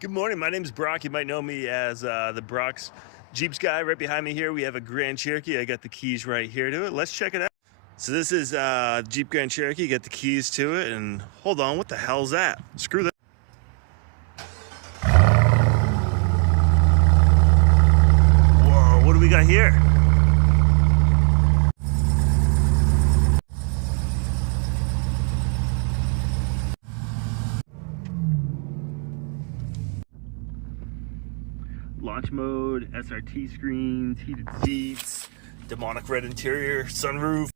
Good morning, my name is Brock. You might know me as the Brock's Jeeps guy. Right behind me here, we have a Grand Cherokee. I got the keys right here to it. Let's check it out. So this is Jeep Grand Cherokee. You got the keys to it, and hold on, what the hell's that? Screw that. Whoa, what do we got here? Launch mode, SRT screens, heated seats, demonic red interior, sunroof.